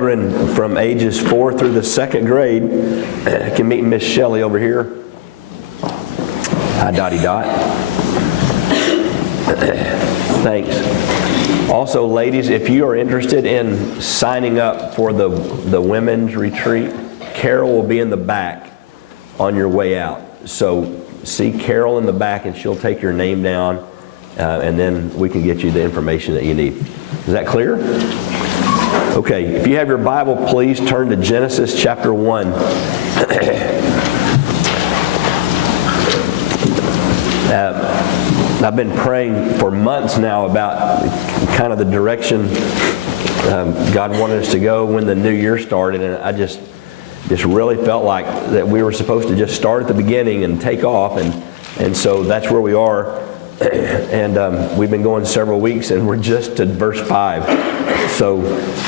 children from ages 4 through the 2nd grade can meet Miss Shelley over here. Hi, Dottie Dot. Thanks. Also, ladies, if you are interested in signing up for the women's retreat, Carol will be in the back on your way out. So see Carol in the back and she'll take your name down and then we can get you the information that you need. Is that clear? Okay, if you have your Bible, please turn to Genesis chapter 1. I've been praying for months now about kind of the direction God wanted us to go when the new year started, and I just really felt like that we were supposed to just start at the beginning and take off, and so that's where we are. And we've been going several weeks, and we're just to verse 5. So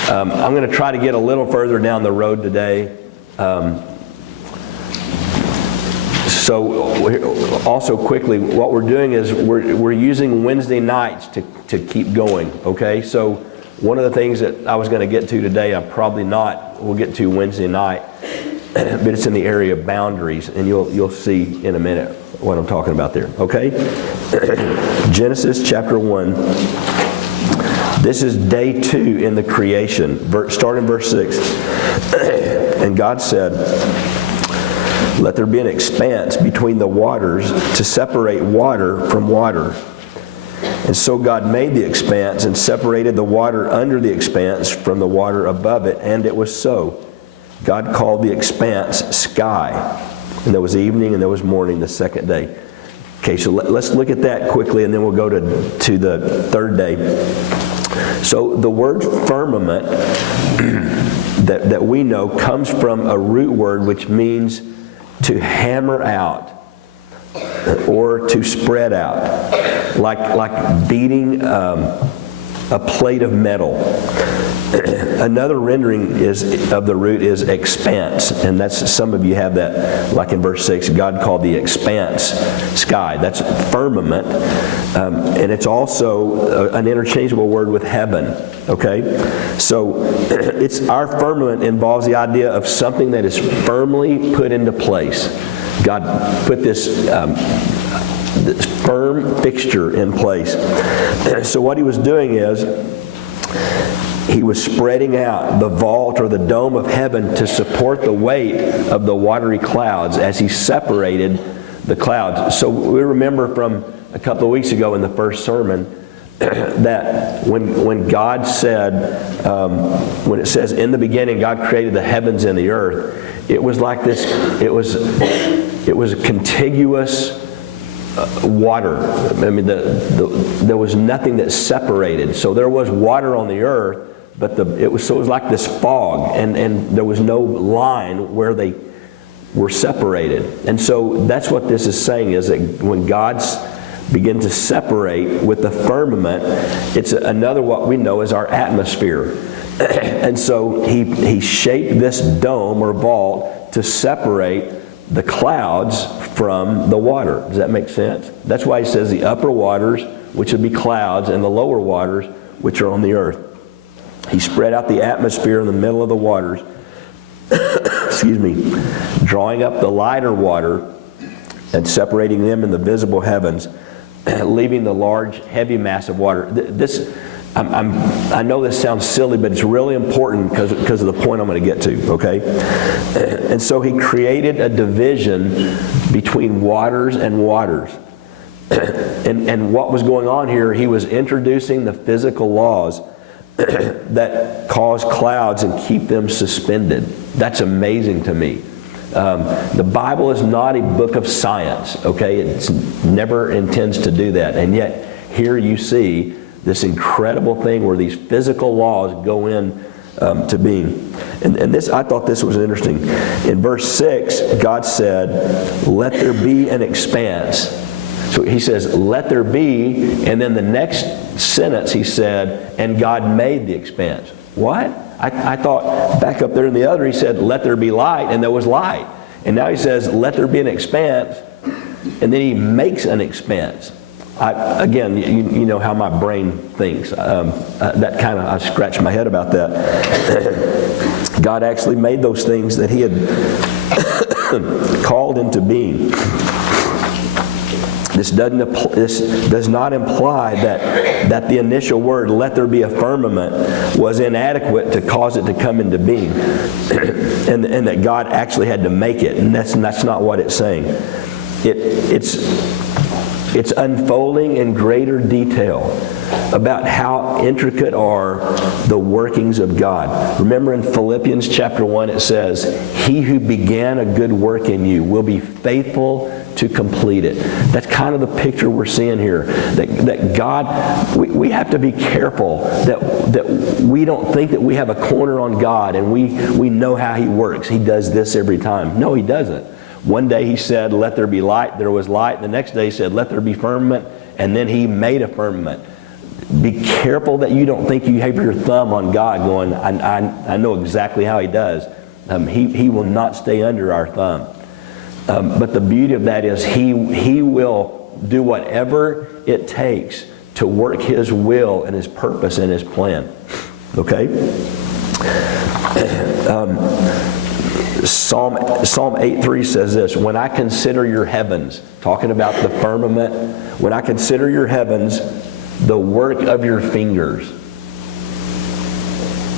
I'm going to try to get a little further down the road today. So also quickly, what we're doing is we're using Wednesday nights to keep going, okay? So one of the things that I was going to get to today, we'll get to Wednesday night, but it's in the area of boundaries, and you'll see in a minute what I'm talking about there, okay? Genesis chapter 1. This is day 2 in the creation. Start in verse 6. And God said, "Let there be an expanse between the waters to separate water from water." And so God made the expanse and separated the water under the expanse from the water above it, and it was so. God called the expanse sky. And there was evening and there was morning the 2nd day. Okay, so let's look at that quickly, and then we'll go to the 3rd day. So the word firmament that we know comes from a root word which means to hammer out or to spread out, like beating a plate of metal. Another rendering of the root is expanse, and that's, some of you have that, like in verse 6, God called the expanse sky. That's firmament, and it's also an interchangeable word with heaven. Okay, so our firmament involves the idea of something that is firmly put into place. God put this firm fixture in place. So what He was doing is He was spreading out the vault or the dome of heaven to support the weight of the watery clouds as He separated the clouds. So we remember from a couple of weeks ago in the first sermon that when God said, when it says, "In the beginning God created the heavens and the earth," it was like this, it was a contiguous water. I mean, there was nothing that separated. So there was water on the earth, but it was like this fog, and there was no line where they were separated. And so that's what this is saying, is that when God's begin to separate with the firmament, it's another what we know as our atmosphere. And so he shaped this dome or vault to separate the clouds from the water. Does that make sense? That's why he says the upper waters, which would be clouds, and the lower waters, which are on the earth. He spread out the atmosphere in the middle of the waters, excuse me, drawing up the lighter water and separating them in the visible heavens, leaving the large, heavy mass of water. I know this sounds silly, but it's really important because of the point I'm going to get to, okay? And so He created a division between waters and waters. And what was going on here, He was introducing the physical laws that cause clouds and keep them suspended. That's amazing to me. The Bible is not a book of science, okay? It never intends to do that. And yet, here you see this incredible thing where these physical laws go in to being. And this, I thought this was interesting. In verse 6, God said, "Let there be an expanse." So He says, "Let there be," and then the next sentence He said, "And God made the expanse." What? I thought back up there in the other He said, "Let there be light," and there was light. And now He says, "Let there be an expanse," and then He makes an expanse. Again, you know how my brain thinks. That kind of, I scratch my head about that. God actually made those things that he had called into being. This does not imply that the initial word, let there be a firmament, was inadequate to cause it to come into being. and that God actually had to make it. And that's not what it's saying. It's unfolding in greater detail about how intricate are the workings of God. Remember in Philippians chapter 1 it says, he who began a good work in you will be faithful to complete it. That's kind of the picture we're seeing here. That God, we have to be careful that we don't think that we have a corner on God and we know how he works. He does this every time. No, he doesn't. One day he said, let there be light. There was light. The next day he said, let there be firmament. And then he made a firmament. Be careful that you don't think you have your thumb on God going, I know exactly how he does. He will not stay under our thumb. But the beauty of that is he will do whatever it takes to work his will and his purpose and his plan. Okay? Psalm 8:3 says this, when I consider your heavens, talking about the firmament, when I consider your heavens, the work of your fingers.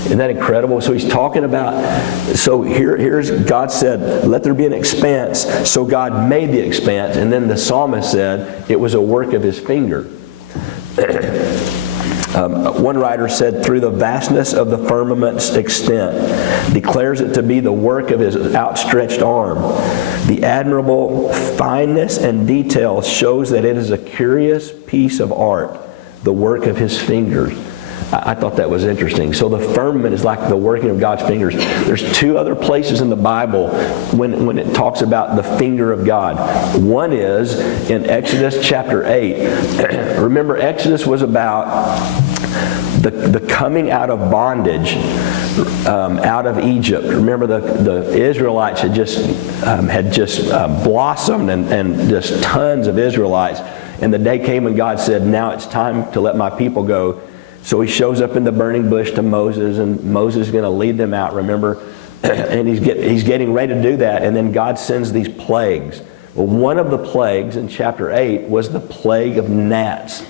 Isn't that incredible? So he's talking about, so here's God said, let there be an expanse. So God made the expanse, and then the psalmist said it was a work of his finger. One writer said, through the vastness of the firmament's extent, declares it to be the work of his outstretched arm. The admirable fineness and detail shows that it is a curious piece of art, the work of his fingers. I thought that was interesting. So the firmament is like the working of God's fingers. There's two other places in the Bible when it talks about the finger of God. One is in Exodus chapter 8. Remember, Exodus was about the coming out of bondage out of Egypt. Remember, the Israelites had just blossomed and just tons of Israelites. And the day came when God said, now it's time to let my people go. So he shows up in the burning bush to Moses, and Moses is going to lead them out, remember? And he's getting ready to do that, and then God sends these plagues. Well, one of the plagues in chapter 8 was the plague of gnats.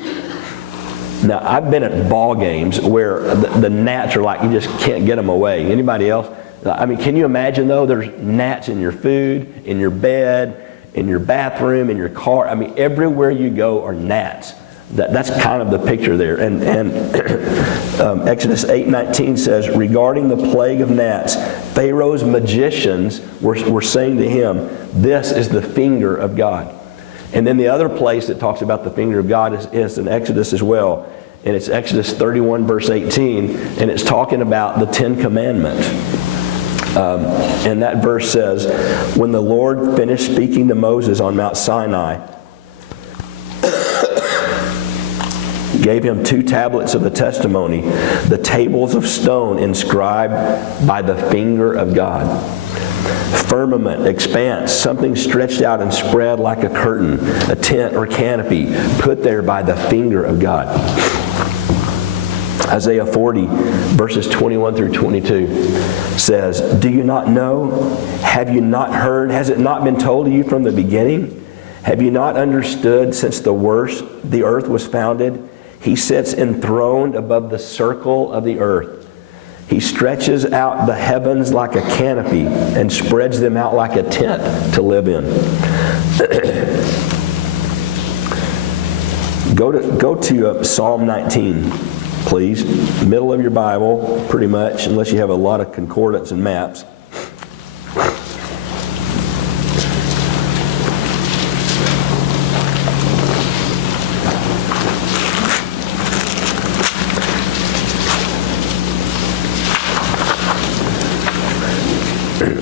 Now, I've been at ball games where the gnats are like, you just can't get them away. Anybody else? I mean, can you imagine, though, there's gnats in your food, in your bed, in your bathroom, in your car. I mean, everywhere you go are gnats. That's kind of the picture there. And Exodus 8:19 says, regarding the plague of gnats, Pharaoh's magicians were saying to him, this is the finger of God. And then the other place that talks about the finger of God is in Exodus as well. And it's Exodus 31 verse 18. And it's talking about the 10 Commandments. And that verse says, when the Lord finished speaking to Moses on Mount Sinai, gave him 2 tablets of the testimony, the tables of stone inscribed by the finger of God. Firmament, expanse, something stretched out and spread like a curtain, a tent or canopy, put there by the finger of God. Isaiah 40, verses 21 through 22 says, do you not know? Have you not heard? Has it not been told to you from the beginning? Have you not understood since the earth was founded? He sits enthroned above the circle of the earth. He stretches out the heavens like a canopy and spreads them out like a tent to live in. Go to Psalm 19, please. Middle of your Bible, pretty much, unless you have a lot of concordance and maps.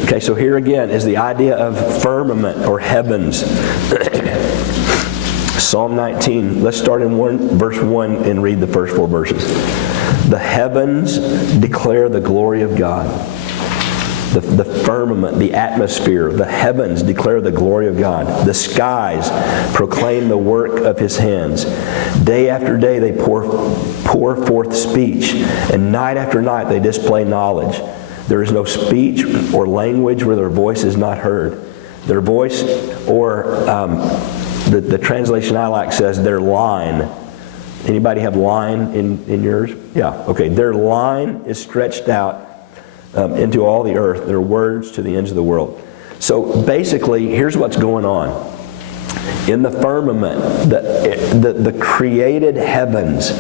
Okay, so here again is the idea of firmament or heavens. Psalm 19, let's start in verse 1 and read the first 4 verses. The heavens declare the glory of God. The firmament, the atmosphere, the heavens declare the glory of God. The skies proclaim the work of his hands. Day after day they pour forth speech, and night after night they display knowledge. There is no speech or language where their voice is not heard. Their voice, or the translation I like says their line. Anybody have line in yours? Yeah, okay. Their line is stretched out into all the earth, their words to the ends of the world. So basically, here's what's going on. In the firmament, the created heavens,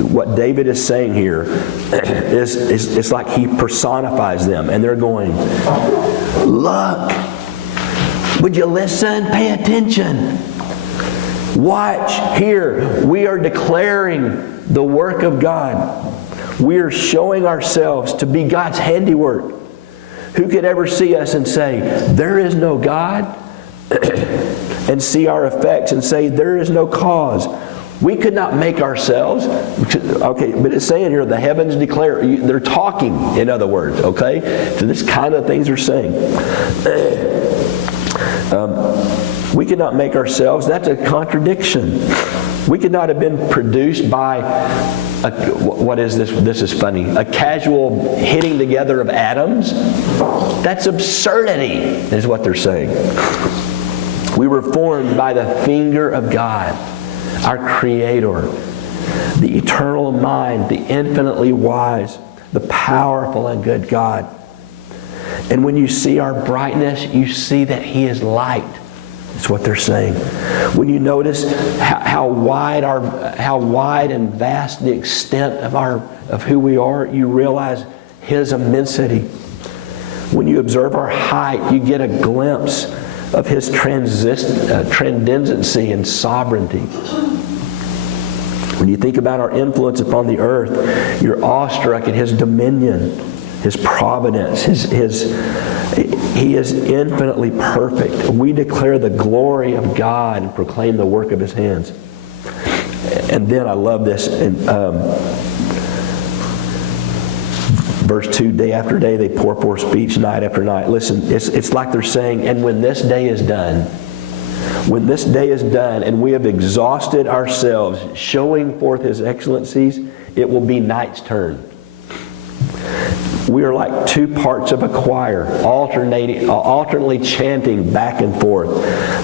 what David is saying here is it's like he personifies them, and they're going, look, would you listen? Pay attention. Watch, here, we are declaring the work of God. We are showing ourselves to be God's handiwork. Who could ever see us and say, there is no God? And see our effects and say, there is no cause. We could not make ourselves. Okay, but it's saying here, the heavens declare. They're talking, in other words, okay? So this kind of things they're saying. We could not make ourselves. That's a contradiction. We could not have been produced by, what is this? This is funny. A casual hitting together of atoms. That's absurdity, is what they're saying. We were formed by the finger of God, our Creator, the eternal mind, the infinitely wise, the powerful and good God. And when you see our brightness, you see that He is light. That's what they're saying. When you notice how wide and vast the extent of who we are, you realize His immensity. When you observe our height, you get a glimpse of His transcendency and sovereignty. When you think about our influence upon the earth, you're awestruck at His dominion, His providence, He is infinitely perfect. We declare the glory of God and proclaim the work of His hands. And then I love this in verse 2, day after day they pour forth speech, night after night. Listen, it's like they're saying, and when this day is done, and we have exhausted ourselves showing forth His excellencies, it will be night's turn. We are like two parts of a choir, alternately chanting back and forth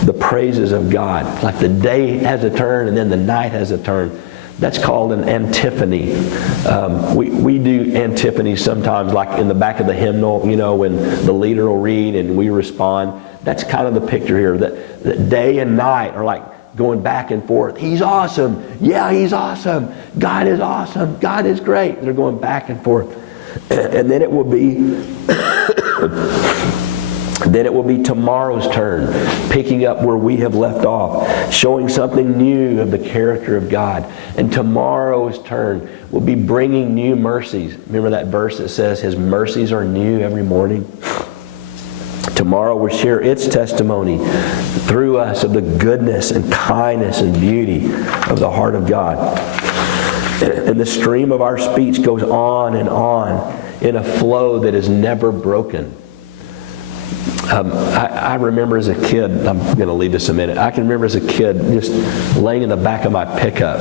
the praises of God. Like the day has a turn and then the night has a turn. That's called an antiphony. We do antiphonies sometimes, like in the back of the hymnal, when the leader will read and we respond. That's kind of the picture here, that day and night are like going back and forth. He's awesome. Yeah, He's awesome. God is awesome. God is great. They're going back and forth. And then it will be tomorrow's turn, picking up where we have left off, showing something new of the character of God. And tomorrow's turn will be bringing new mercies. Remember that verse that says His mercies are new every morning? Tomorrow we'll share its testimony through us of the goodness and kindness and beauty of the heart of God. And the stream of our speech goes on and on in a flow that is never broken. I remember as a kid, I'm going to leave this a minute. I can remember as a kid just laying in the back of my pickup,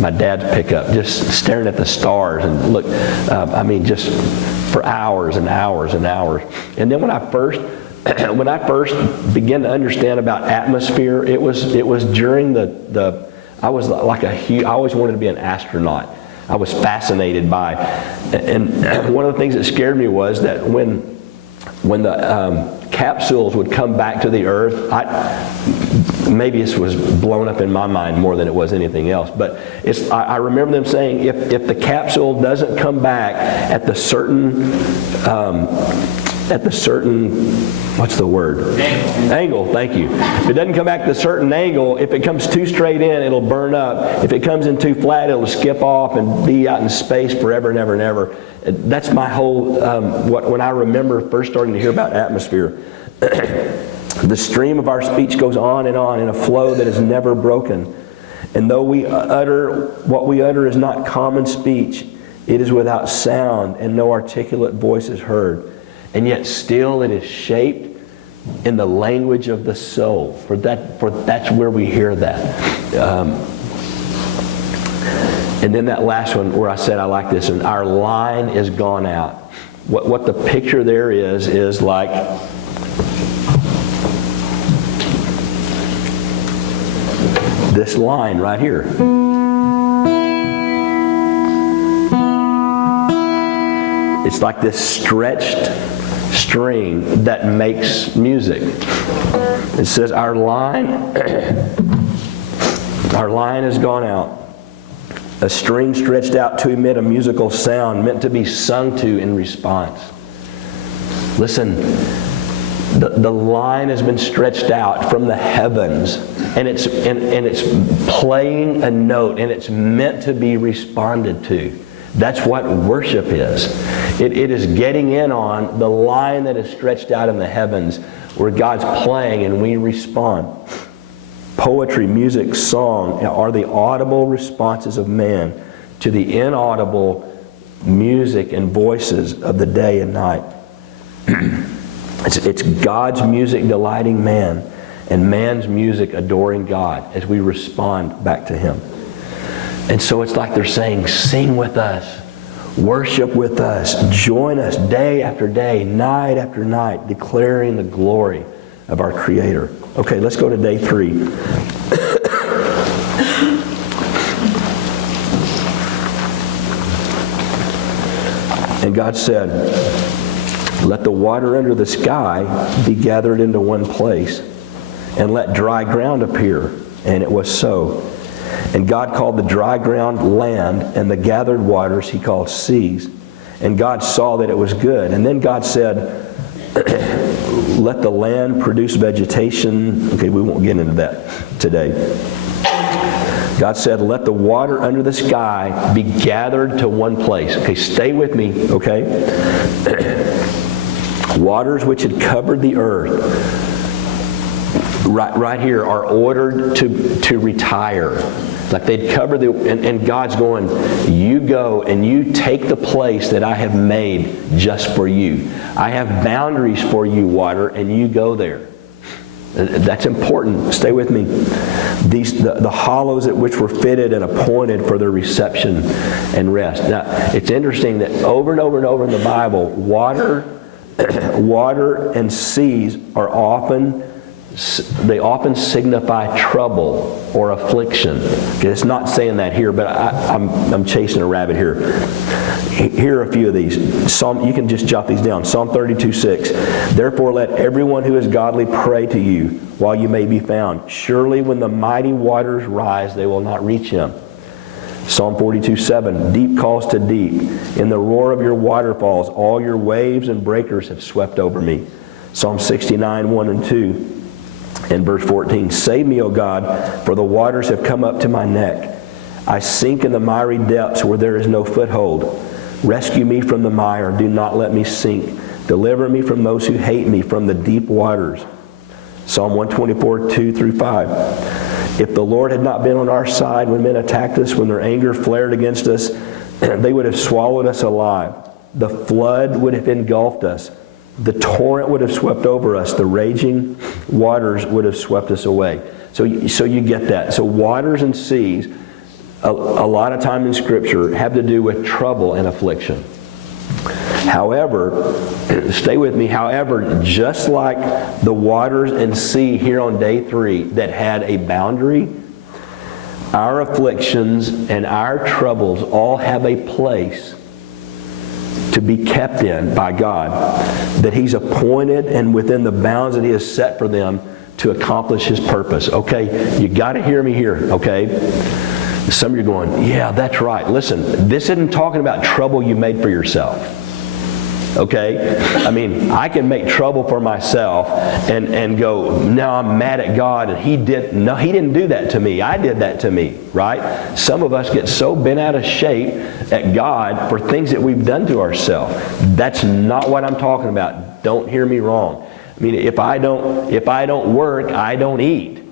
my dad's pickup, just staring at the stars and look, just for hours and hours and hours. And then when I first began to understand about atmosphere, it was during I was like I always wanted to be an astronaut. I was fascinated by, and one of the things that scared me was that when the capsules would come back to the earth, maybe this was blown up in my mind more than it was anything else, but I remember them saying if the capsule doesn't come back at the certain what's the word? Angle, thank you. If it doesn't come back to a certain angle, if it comes too straight in, it'll burn up. If it comes in too flat, it'll skip off and be out in space forever and ever and ever. That's my whole, when I remember first starting to hear about atmosphere. The stream of our speech goes on in a flow that is never broken. And though what we utter is not common speech, it is without sound and no articulate voice is heard. And yet still it is shaped in the language of the soul. For that's where we hear that. And then that last one where I said I like this, and our line is gone out. What the picture there is like this line right here. It's like this stretched string that makes music. It says our line has gone out. A string stretched out to emit a musical sound meant to be sung to in response. Listen, the line has been stretched out from the heavens, and it's playing a note, and it's meant to be responded to. That's what worship is. It is getting in on the line that is stretched out in the heavens where God's playing and we respond. Poetry, music, song are the audible responses of man to the inaudible music and voices of the day and night. It's God's music delighting man and man's music adoring God as we respond back to Him. And so it's like they're saying, sing with us, worship with us, join us day after day, night after night, declaring the glory of our Creator. Okay, let's go to day 3. And God said, let the water under the sky be gathered into one place, and let dry ground appear. And it was so. And God called the dry ground land, and the gathered waters He called seas. And God saw that it was good. And then God said, let the land produce vegetation. Okay, we won't get into that today. God said, let the water under the sky be gathered to one place. Okay, stay with me, okay? Waters which had covered the earth, right here, are ordered to retire. Like they'd covered and God's going, you go and you take the place that I have made just for you. I have boundaries for you, water, and you go there. That's important. Stay with me. The hollows at which were fitted and appointed for their reception and rest. Now, it's interesting that over and over and over in the Bible, water and seas are often signify trouble or affliction. Okay, it's not saying that here, but I'm chasing a rabbit here. Here are a few of these. You can just jot these down. Psalm 32:6. Therefore let everyone who is godly pray to you while you may be found. Surely when the mighty waters rise, they will not reach him. Psalm 42:7. Deep calls to deep. In the roar of your waterfalls, all your waves and breakers have swept over me. Psalm 69:1 and 2. And verse 14, save me, O God, for the waters have come up to my neck. I sink in the miry depths where there is no foothold. Rescue me from the mire. Do not let me sink. Deliver me from those who hate me, from the deep waters. Psalm 124:2 through 5. If the Lord had not been on our side when men attacked us, when their anger flared against us, they would have swallowed us alive. The flood would have engulfed us. The torrent would have swept over us. The raging waters would have swept us away. So you get that. So waters and seas, a lot of time in Scripture, have to do with trouble and affliction. However, stay with me, however, just like the waters and sea here on day 3 that had a boundary, our afflictions and our troubles all have a place to be kept in by God, that He's appointed and within the bounds that He has set for them to accomplish His purpose. Okay, you got to hear me here, okay? Some of you are going, yeah, that's right. Listen, this isn't talking about trouble you made for yourself. Okay? I mean, I can make trouble for myself and go, now I'm mad at God and He didn't do that to me. I did that to me, right? Some of us get so bent out of shape at God for things that we've done to ourselves. That's not what I'm talking about. Don't hear me wrong. I mean, if I don't work, I don't eat.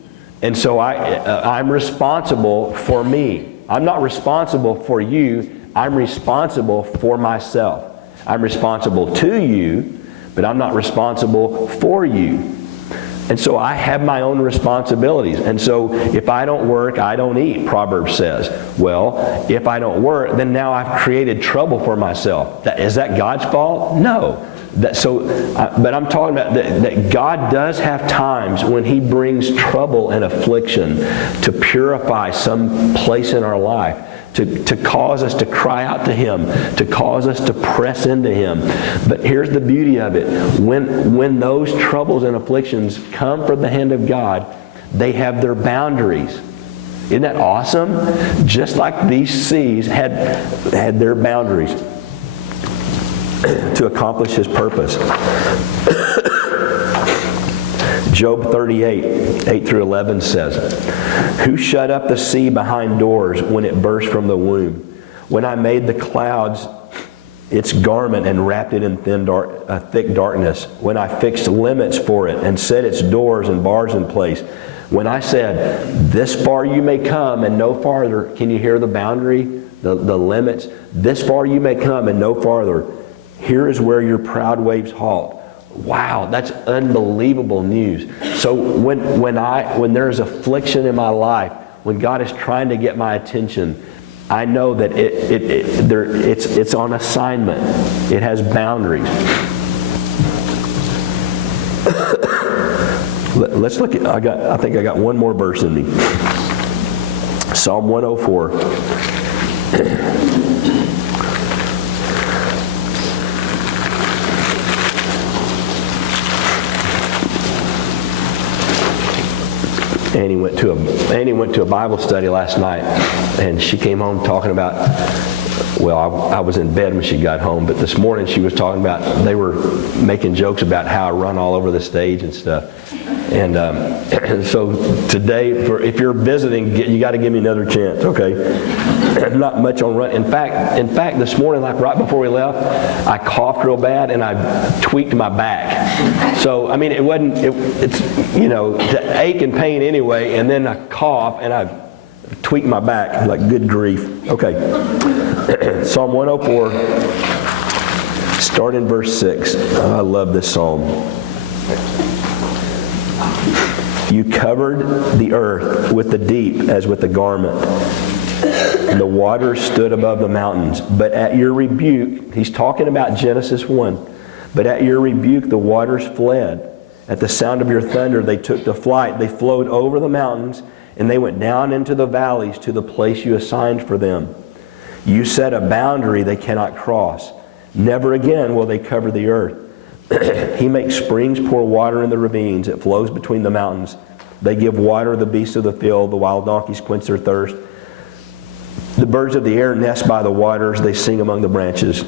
And so I'm responsible for me. I'm not responsible for you. I'm responsible for myself. I'm responsible to you, but I'm not responsible for you. And so I have my own responsibilities. And so if I don't work, I don't eat, Proverbs says. Well, if I don't work, then now I've created trouble for myself. Is that God's fault? No. But I'm talking about that God does have times when He brings trouble and affliction to purify some place in our life, to cause us to cry out to Him, to cause us to press into Him. But here's the beauty of it. When those troubles and afflictions come from the hand of God, they have their boundaries. Isn't that awesome? Just like these seas had their boundaries to accomplish His purpose. Job 38, 8 through 11 says, "Who shut up the sea behind doors when it burst from the womb? When I made the clouds its garment and wrapped it in thick darkness? When I fixed limits for it and set its doors and bars in place? When I said, 'This far you may come and no farther.'" Can you hear the boundary, the limits? "This far you may come and no farther. Here is where your proud waves halt." Wow, that's unbelievable news. So when there's affliction in my life, when God is trying to get my attention, I know that it's on assignment. It has boundaries. Let's look at. I think I got one more verse in me. Psalm 104. Annie went to a Bible study last night, and she came home talking about, well, I was in bed when she got home, but this morning she was talking about, they were making jokes about how I run all over the stage and stuff. And so today, if you're visiting, you got to give me another chance, okay? Not much on run. In fact, this morning, like right before we left, I coughed real bad and I tweaked my back. So I mean, it's to ache and pain anyway, and then I cough and I tweaked my back. Like, good grief. Okay. Psalm 104, start in verse 6. Oh, I love this psalm. "You covered the earth with the deep as with a garment, and the waters stood above the mountains. But at your rebuke," he's talking about Genesis 1, "but at your rebuke the waters fled. At the sound of your thunder they took to flight. They flowed over the mountains, and they went down into the valleys to the place you assigned for them. You set a boundary they cannot cross. Never again will they cover the earth. He makes springs pour water in the ravines. It flows between the mountains. They give water to the beasts of the field. The wild donkeys quench their thirst. The birds of the air nest by the waters. They sing among the branches.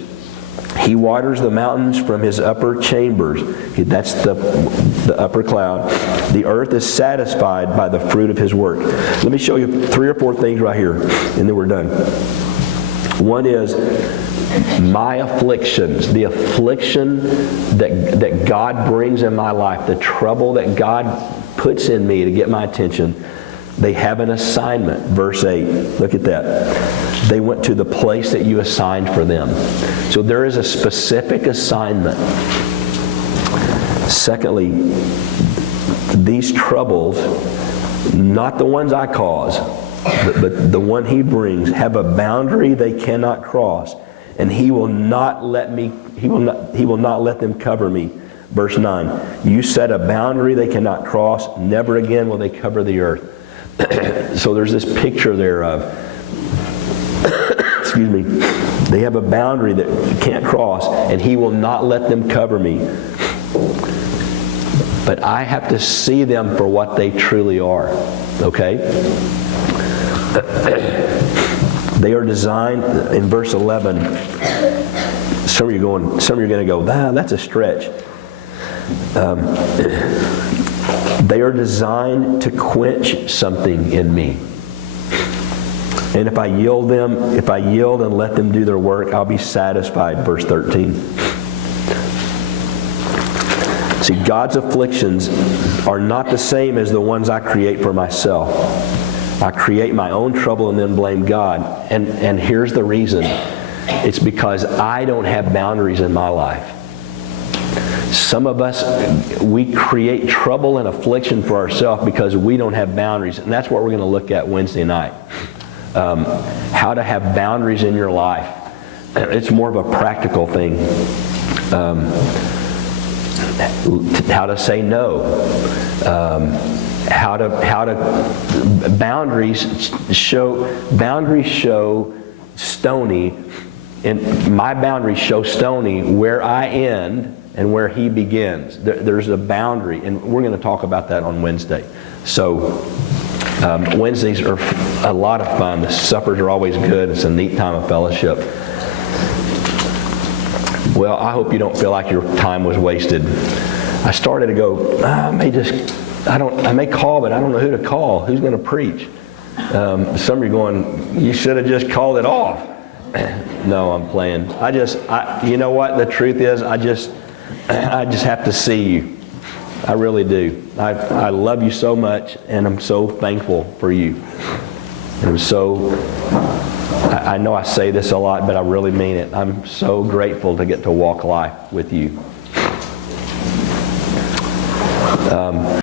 He waters the mountains from His upper chambers." That's the upper cloud. "The earth is satisfied by the fruit of His work." Let me show you 3 or 4 things right here, and then we're done. One is my afflictions, the affliction that God brings in my life, the trouble that God puts in me to get my attention. They have an assignment. Verse 8, look at that. "They went to the place that you assigned for them." So there is a specific assignment. Secondly, these troubles, not the ones I cause, but the one He brings, have a boundary they cannot cross, and He will not let them cover me. Verse 9, "You set a boundary they cannot cross. Never again will they cover the earth." So there's this picture there of, excuse me, they have a boundary that you can't cross, and He will not let them cover me. But I have to see them for what they truly are. Okay? They are designed, in verse 11, some of you are going to go, that's a stretch. They are designed to quench something in me. And if I yield and let them do their work, I'll be satisfied, verse 13. See, God's afflictions are not the same as the ones I create for myself. I create my own trouble and then blame God. And here's the reason. It's because I don't have boundaries in my life. Some of us, we create trouble and affliction for ourselves because we don't have boundaries. And that's what we're going to look at Wednesday night. How to have boundaries in your life. It's more of a practical thing. How to say no. How to boundaries show Stony, and my boundaries show Stony where I end and where he begins. There's a boundary, and we're going to talk about that on Wednesday. So Wednesdays are a lot of fun. The suppers are always good. It's a neat time of fellowship. Well, I hope you don't feel like your time was wasted. I started to go, I may call, but I don't know who to call. Who's going to preach? Some of you are going, you should have just called it off. No, I'm playing. You know what? The truth is, I just have to see you. I really do. I love you so much, and I'm so thankful for you. And I know I say this a lot, but I really mean it. I'm so grateful to get to walk life with you.